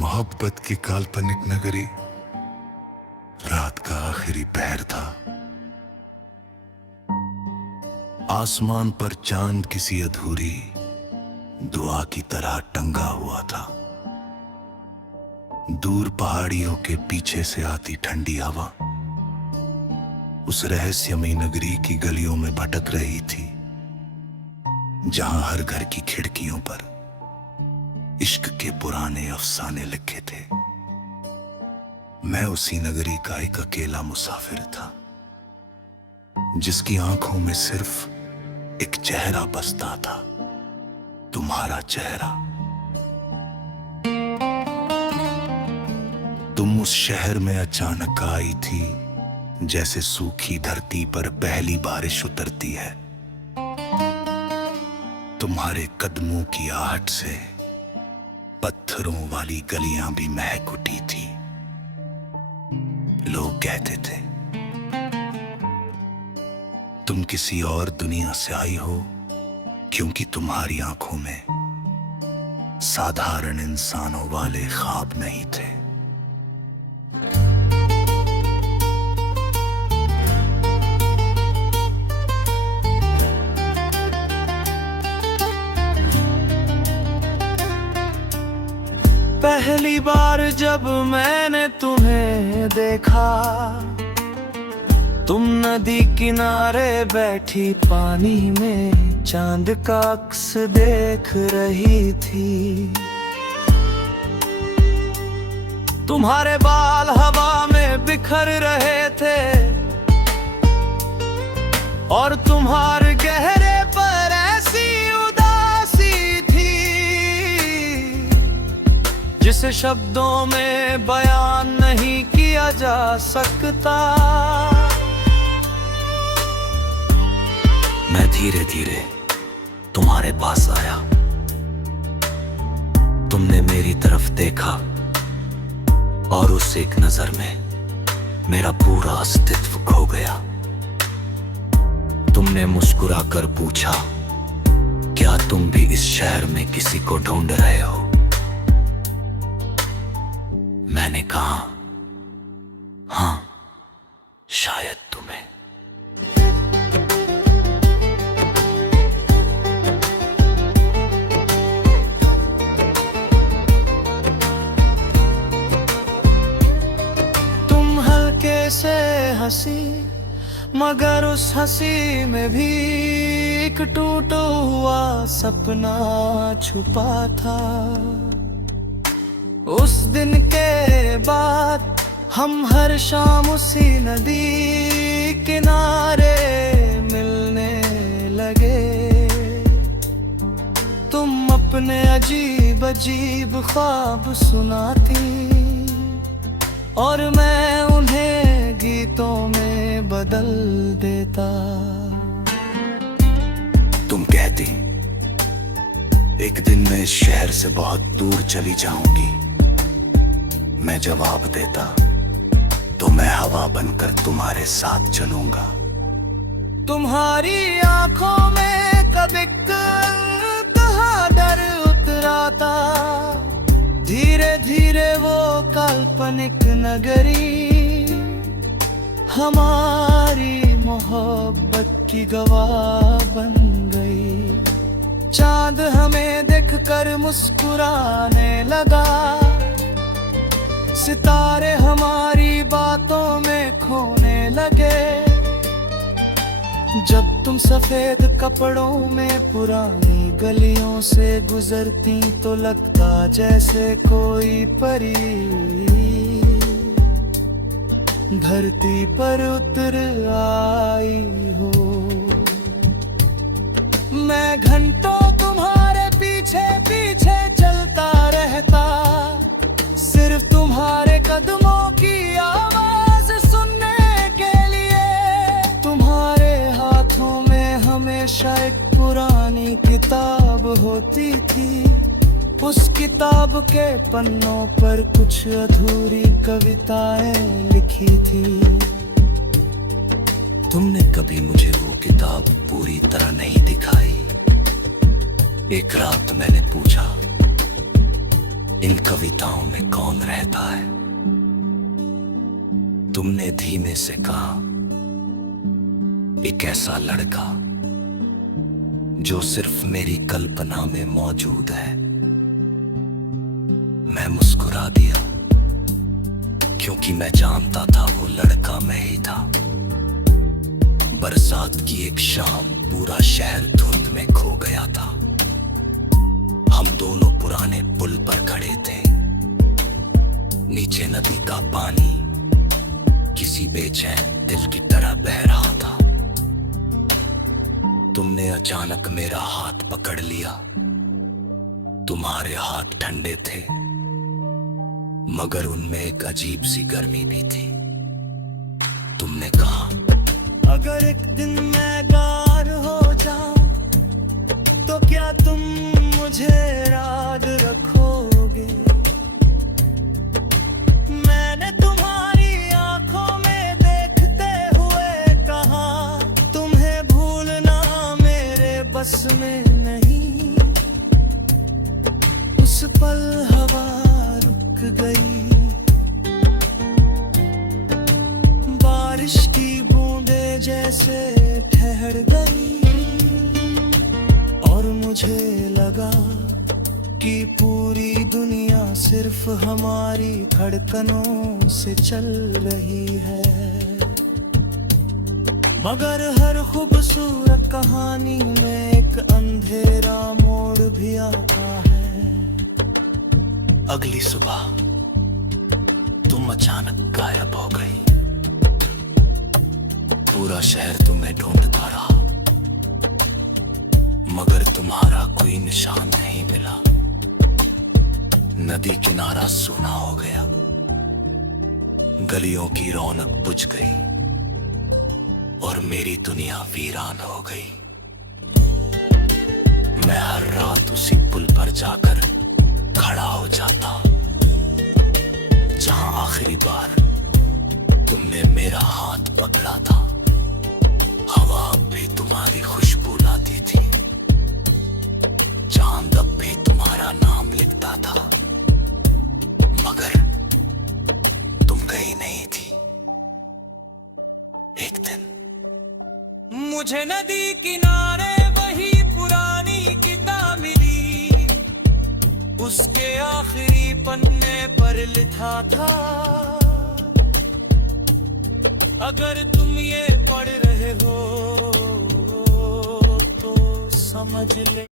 मोहब्बत की काल्पनिक नगरी। रात का आखिरी पहर था। आसमान पर चांद किसी अधूरी दुआ की तरह टंगा हुआ था। दूर पहाड़ियों के पीछे से आती ठंडी हवा उस रहस्यमयी नगरी की गलियों में भटक रही थी, जहां हर घर की खिड़कियों पर इश्क के पुराने अफसाने लिखे थे। मैं उसी नगरी का एक अकेला मुसाफिर था, जिसकी आंखों में सिर्फ एक चेहरा बसता था, तुम्हारा चेहरा। तुम उस शहर में अचानक आई थी, जैसे सूखी धरती पर पहली बारिश उतरती है। तुम्हारे कदमों की आहट से पत्थरों वाली गलियां भी महक उठी थी। लोग कहते थे तुम किसी और दुनिया से आई हो, क्योंकि तुम्हारी आंखों में साधारण इंसानों वाले ख्वाब नहीं थे। पहली बार जब मैंने तुम्हें देखा, तुम नदी किनारे बैठी पानी में चांद का अक्स देख रही थी। तुम्हारे बाल हवा में बिखर रहे थे और तुम्हारे गहरे पर ऐसी उदासी थी जिसे शब्दों में बयान नहीं किया जा सकता। मैं धीरे धीरे तुम्हारे पास आया। तुमने मेरी तरफ देखा और उस एक नजर में मेरा पूरा अस्तित्व खो गया। तुमने मुस्कुराकर पूछा, क्या तुम भी इस शहर में किसी को ढूंढ रहे हो? मैंने कहा, हाँ, शायद तुम्हें। तुम हल्के से हंसी, मगर उस हंसी में भी एक टूटा हुआ सपना छुपा था। उस दिन के बाद हम हर शाम उसी नदी किनारे मिलने लगे। तुम अपने अजीब अजीब ख्वाब सुनाती और मैं उन्हें गीतों में बदल देता। तुम कहती, एक दिन मैं इस शहर से बहुत दूर चली जाऊंगी। मैं जवाब देता, तो मैं हवा बनकर तुम्हारे साथ चलूंगा। तुम्हारी आंखों में कभी कहा डर उतरा था। धीरे धीरे वो काल्पनिक नगरी हमारी मोहब्बत की गवाह बन गई। चांद हमें देखकर मुस्कुराने लगा, सितारे हमारी बातों में खोने लगे। जब तुम सफेद कपड़ों में पुरानी गलियों से गुजरती तो लगता जैसे कोई परी धरती पर उतर आई हो। मैं घंटों तुम्हारे पीछे पीछे चलता रहता, सिर्फ तुम्हारे कदमों की आवाज सुनने के लिए। तुम्हारे हाथों में हमेशा एक पुरानी किताब होती थी। उस किताब के पन्नों पर कुछ अधूरी कविताएं लिखी थी। तुमने कभी मुझे वो किताब पूरी तरह नहीं दिखाई। एक रात मैंने पूछा, इन कविताओं में कौन रहता है? तुमने धीमे से कहा, एक ऐसा लड़का जो सिर्फ मेरी कल्पना में मौजूद है। मैं मुस्कुरा दिया क्योंकि मैं जानता था वो लड़का मैं ही था। बरसात की एक शाम पूरा शहर धुंध में खो गया था। हम दोनों पुराने पुल पर खड़े थे। नीचे नदी का पानी किसी बेचैन दिल की तरह बह रहा था। तुमने अचानक मेरा हाथ पकड़ लिया। तुम्हारे हाथ ठंडे थे, मगर उनमें एक अजीब सी गर्मी भी थी। तुमने कहा, अगर एक दिन मैं गार हो जाऊं तो क्या तुम मुझे याद रखोगे? मैंने तुम्हारी आंखों में देखते हुए कहा, तुम्हें भूलना मेरे बस में नहीं। उस पल हवा रुक गई, बारिश की बूंदें जैसे ठहर गई, और मुझे लगा कि पूरी दुनिया सिर्फ हमारी धड़कनों से चल रही है। मगर हर खूबसूरत कहानी में एक अंधेरा मोड़ भी आता है। अगली सुबह तुम अचानक गायब हो गई। पूरा शहर तुम्हें ढूंढता रहा, मगर तुम्हारा कोई निशान नहीं मिला। नदी किनारा सूना हो गया, गलियों की रौनक बुझ गई, और मेरी दुनिया वीरान हो गई। मैं हर रात उसी पुल पर जाकर खड़ा हो जाता जहां आखिरी बार तुमने मेरा हाथ पकड़ा था। हवा भी तुम्हारी खुशबू लाती थी, चांद अब भी तुम्हारा नाम लिखता था, मगर तुम कहीं नहीं थी। एक दिन मुझे नदी किनारे वही पुरानी किताब मिली। उसके आखिरी पन्ने पर लिखा था, अगर तुम ये पढ़ रहे हो तो समझ ले।